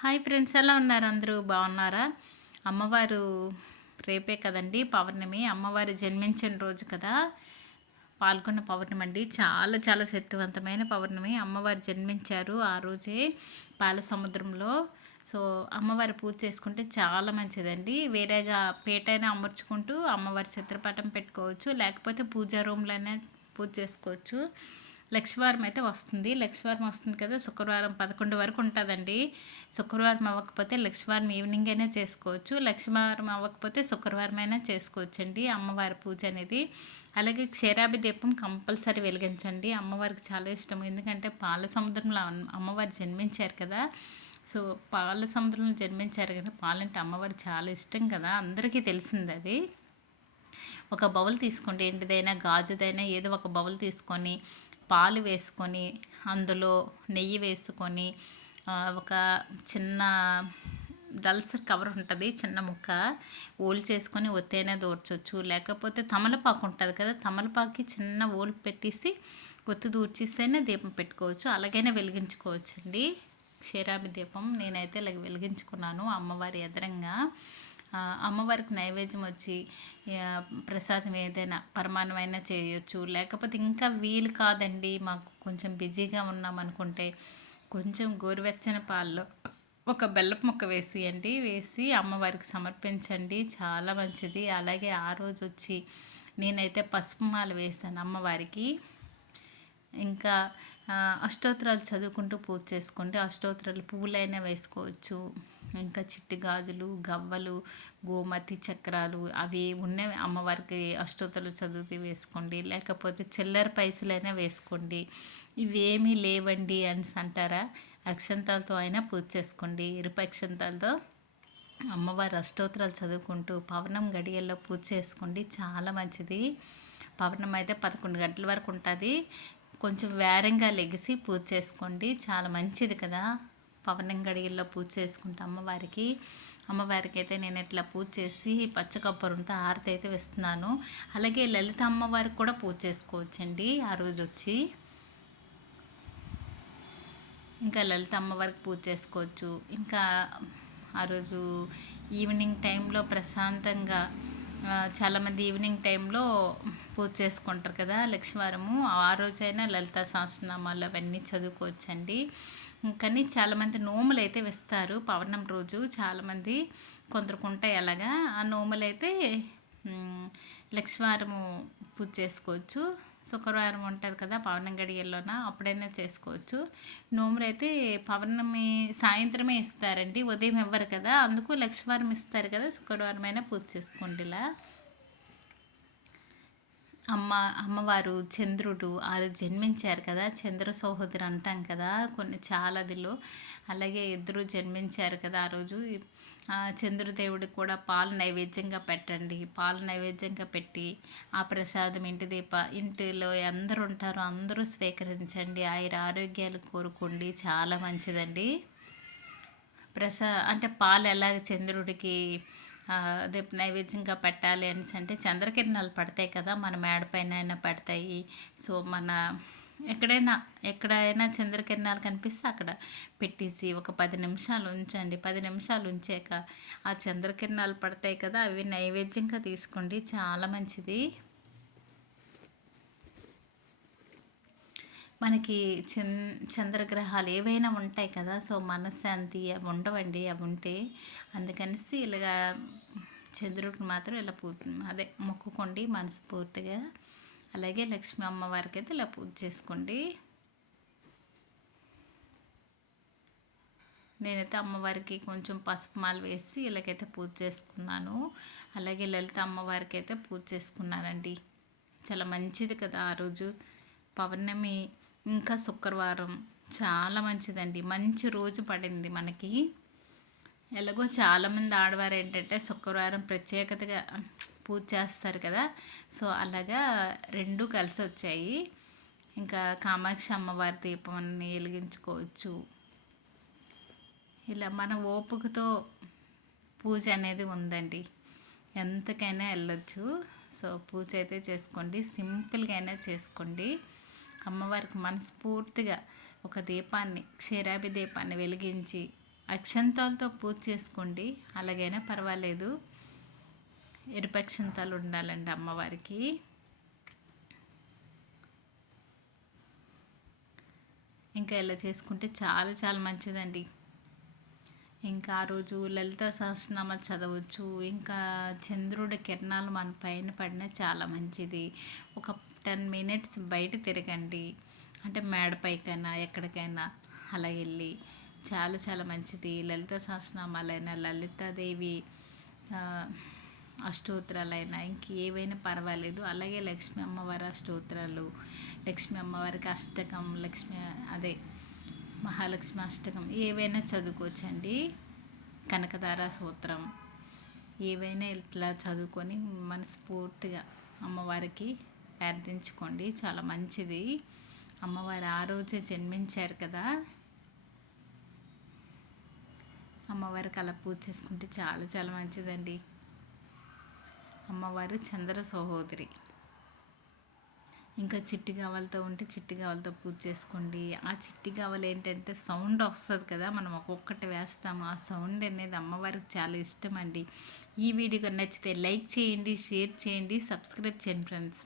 Hi friends ఎలా ఉన్నారు అందరూ? బాగున్నారా? అమ్మవారు రేపే కదండి పౌర్ణమి. అమ్మవారు జన్మించిన రోజు కదా. పాల్గొన్న పౌర్ణమి అండి. చాలా చాలా శక్తివంతమైన పౌర్ణమి. అమ్మవారు జన్మించారు ఆ రోజే పాల సముద్రంలో సో అమ్మవారి పూజ చేసుకుంటే చాలా మంచిదండి. వేరేగా పేటైనా అమర్చుకుంటూ అమ్మవారి చిత్రపటం పెట్టుకోవచ్చు. లేకపోతే పూజా రూమ్లోనే పూజ చేసుకోవచ్చు. లక్ష్మీవారం అయితే వస్తుంది. లక్ష్మీవారం వస్తుంది కదా శుక్రవారం పదకొండు వరకు ఉంటుందండి. శుక్రవారం అవ్వకపోతే లక్ష్మీవారం ఈవినింగ్ అయినా చేసుకోవచ్చు. లక్ష్మీవారం అవ్వకపోతే శుక్రవారం అయినా చేసుకోవచ్చండి అమ్మవారి పూజ అనేది. అలాగే క్షీరాభి దీపం కంపల్సరీ వెలిగించండి. అమ్మవారికి చాలా ఇష్టం. ఎందుకంటే పాల సముద్రంలో అమ్మవారు జన్మించారు కదా. సో పాల సముద్రంలో జన్మించారు కానీ పాలంటే అమ్మవారు చాలా ఇష్టం కదా. అందరికీ తెలిసింది అది. ఒక బౌల్ తీసుకోండి. ఏంటిదైనా గాజుదైనా ఏదో ఒక బౌల్ తీసుకొని పాలు వేసుకొని అందులో నెయ్యి వేసుకొని ఒక చిన్న దల్సర్ కవర్ ఉంటుంది చిన్న ముక్క ఓల్ చేసుకొని ఒత్తేనే దూర్చొచ్చు లేకపోతే తమలపాకు ఉంటుంది కదా తమలపాకి చిన్న ఓల్ పెట్టేసి ఒత్తి దూర్చిస్తేనే దీపం పెట్టుకోవచ్చు. అలాగైనా వెలిగించుకోవచ్చండి. క్షీరాభి దీపం నేనైతే ఇలా వెలిగించుకున్నాను అమ్మవారి ఎదరంగా. అమ్మవారికి నైవేద్యం వచ్చి ప్రసాదం ఏదైనా పరమాన్నమైన చేయొచ్చు. లేకపోతే ఇంకా వీలు కాదండి మాకు కొంచెం బిజీగా ఉన్నాం అనుకుంటే కొంచెం గోరువెచ్చని పాల్లో ఒక బెల్లపు ముక్క వేసియండి. వేసి అమ్మవారికి సమర్పించండి. చాలా మంచిది. అలాగే ఆ రోజు వచ్చి నేనైతే పసుపు మాల వేస్తాను అమ్మవారికి. ఇంకా అష్టోత్తరాలు చదువుకుంటూ పూజ చేసుకోండి. అష్టోత్తరాలు పువ్వులైనా వేసుకోవచ్చు. ఇంకా చిట్టి గాజులు గవ్వలు గోమతి చక్రాలు అవి ఉన్నవి అమ్మవారికి అష్టోత్తరాలు చదువుతూ వేసుకోండి. లేకపోతే చిల్లర పైసలైనా వేసుకోండి. ఇవేమీ లేవండి అని అంటారా? అక్షంతాలతో అయినా పూజ చేసుకోండి. ఇరుప అక్షంతాలతో అమ్మవారి అష్టోత్తరాలు చదువుకుంటూ పవనం గడియల్లో పూజ చేసుకోండి. చాలా మంచిది. పవనం అయితే పదకొండు గంటల వరకు ఉంటుంది. కొంచెం వేరంగా లెగిసి పూజ చేసుకోండి. చాలా మంచిది కదా. పవనం గడియల్లో పూజ చేసుకుంటా అమ్మవారికి. అమ్మవారికి అయితే నేను ఇట్లా పూజ చేసి పచ్చకొబ్బరితో హారతి అయితే వేస్తున్నాను. అలాగే లలిత అమ్మవారికి కూడా పూజ చేసుకోవచ్చండి ఆ రోజు వచ్చి. ఇంకా లలిత అమ్మవారికి పూజ చేసుకోవచ్చు. ఇంకా ఆ రోజు ఈవినింగ్ టైంలో ప్రశాంతంగా చాలామంది ఈవినింగ్ టైంలో పూజ చేసుకుంటారు కదా లక్ష్మీవారము. ఆ రోజైనా లలిత సహస్రనామాలు అవన్నీ చదువుకోవచ్చండి. కానీ చాలామంది నోములు అయితే వేస్తారు పౌర్ణం రోజు. చాలామంది కొందరికి ఉంటాయి అలాగా. ఆ నోములు అయితే లక్ష్మీవారము పూజ చేసుకోవచ్చు. శుక్రవారం ఉంటుంది కదా పవనం గడియల్లోన అప్పుడైనా చేసుకోవచ్చు. నోములు అయితే పౌర్ణమి సాయంత్రమే ఇస్తారండి ఉదయం ఇవ్వరు కదా అందుకు లక్ష్మీవారం ఇస్తారు కదా శుక్రవారం అయినా పూజ చేసుకోండి ఇలా అమ్మ అమ్మవారు చంద్రుడు ఆ జన్మించారు కదా చంద్ర సహోదరు అంటాం కదా కొన్ని చాలాదిలో. అలాగే ఇద్దరు జన్మించారు కదా ఆ రోజు. చంద్రదేవుడికి కూడా పాలు నైవేద్యంగా పెట్టండి పాలు నైవేద్యంగా పెట్టి ఆ ప్రసాదం ఇంటి దీప ఇంటిలో అందరూ ఉంటారో అందరూ స్వీకరించండి ఆయుర ఆరోగ్యాలు కోరుకోండి చాలా మంచిదండి. ప్రసా అంటే పాలు ఎలాగ చంద్రుడికి అదే నైవేద్యంగా పెట్టాలి అనేసి అంటే చంద్రకిరణాలు పడతాయి కదా మన మేడపైన అయినా పడతాయి. సో మన ఎక్కడైనా ఎక్కడైనా చంద్రకిరణాలు కనిపిస్తే అక్కడ పెట్టేసి ఒక పది నిమిషాలు ఉంచండి. పది నిమిషాలు ఉంచాక ఆ చంద్రకిరణాలు పడతాయి కదా అవి నైవేద్యంగా తీసుకోండి. చాలా మంచిది. మనకి చం చంద్రగ్రహాలు ఏవైనా ఉంటాయి కదా సో మనశ్శాంతి అవి ఉండవండి అవి ఉంటే అందుకనేసి ఇలాగా చంద్రుడికి మాత్రం ఇలా పూ అదే మొక్కుకోండి మనసు పూర్తిగా అలాగే లక్ష్మీ అమ్మవారికి అయితే ఇలా పూజ చేసుకోండి. నేనైతే అమ్మవారికి కొంచెం పసుపు మాలు వేసి ఇలాగైతే పూజ చేసుకున్నాను. అలాగే లలిత అమ్మవారికి అయితే పూజ చేసుకున్నానండి. చాలా మంచిది కదా ఆ రోజు. పౌర్ణమి ఇంకా శుక్రవారం. చాలా మంచిదండి. మంచి రోజు పడింది మనకి. ఎలాగో చాలామంది ఆడవారు ఏంటంటే శుక్రవారం ప్రత్యేకతగా పూజ చేస్తారు కదా. సో అలాగా రెండు కలిసి వచ్చాయి. ఇంకా కామాక్షి అమ్మవారి దీపాన్ని వెలిగించుకోవచ్చు. ఇలా మన ఓపికతో పూజ అనేది ఉందండి. ఎంతకైనా వెళ్ళొచ్చు. సో పూజ అయితే చేసుకోండి. సింపుల్గా అయినా చేసుకోండి. అమ్మవారికి మనస్ఫూర్తిగా ఒక దీపాన్ని క్షీరాభి దీపాన్ని వెలిగించి అక్షంతాలతో పూజ చేసుకోండి. అలాగైనా పర్వాలేదు. ఎరుపక్షంతాలు ఉండాలండి అమ్మవారికి. ఇంకా ఇలా చేసుకుంటే చాలా చాలా మంచిదండి. ఇంకా ఆ రోజు లలిత సహస్రనామాలు చదవచ్చు. ఇంకా చంద్రుడి కిరణాలు మన పైన పడినా చాలా మంచిది. ఒక టెన్ మినిట్స్ బయట తిరగండి. అంటే మేడపైకైనా ఎక్కడికైనా అలా వెళ్ళి చాలా చాలా మంచిది. లలిత సహస్రనామాలైనా లలితాదేవి అష్టోత్తరాలైనా ఇంక ఏవైనా పర్వాలేదు. అలాగే లక్ష్మీ అమ్మవారి అష్టోత్తరాలు లక్ష్మీ అమ్మవారికి అష్టకం లక్ష్మి అదే మహాలక్ష్మి అష్టకం ఏవైనా చదువుకోవచ్చండి. కనకదార సూత్రం ఏవైనా ఇట్లా చదువుకొని మనస్ఫూర్తిగా అమ్మవారికి ప్రార్థించుకోండి. చాలా మంచిది. అమ్మవారు ఆ రోజే జన్మించారు కదా. అమ్మవారికి అలా పూజ చేసుకుంటే చాలా చాలా మంచిదండి. అమ్మవారు చంద్ర సహోదరి. ఇంకా చిట్టి గవలతో ఉంటే చిట్టి గవలతో పూజ చేసుకోండి. ఆ చిట్టి గవలు ఏంటంటే సౌండ్ వస్తుంది కదా మనం ఒక్కొక్కటి వేస్తాము. ఆ సౌండ్ అనేది అమ్మవారికి చాలా ఇష్టం అండి. ఈ వీడియో నచ్చితే లైక్ చేయండి షేర్ చేయండి సబ్స్క్రైబ్ చేయండి ఫ్రెండ్స్.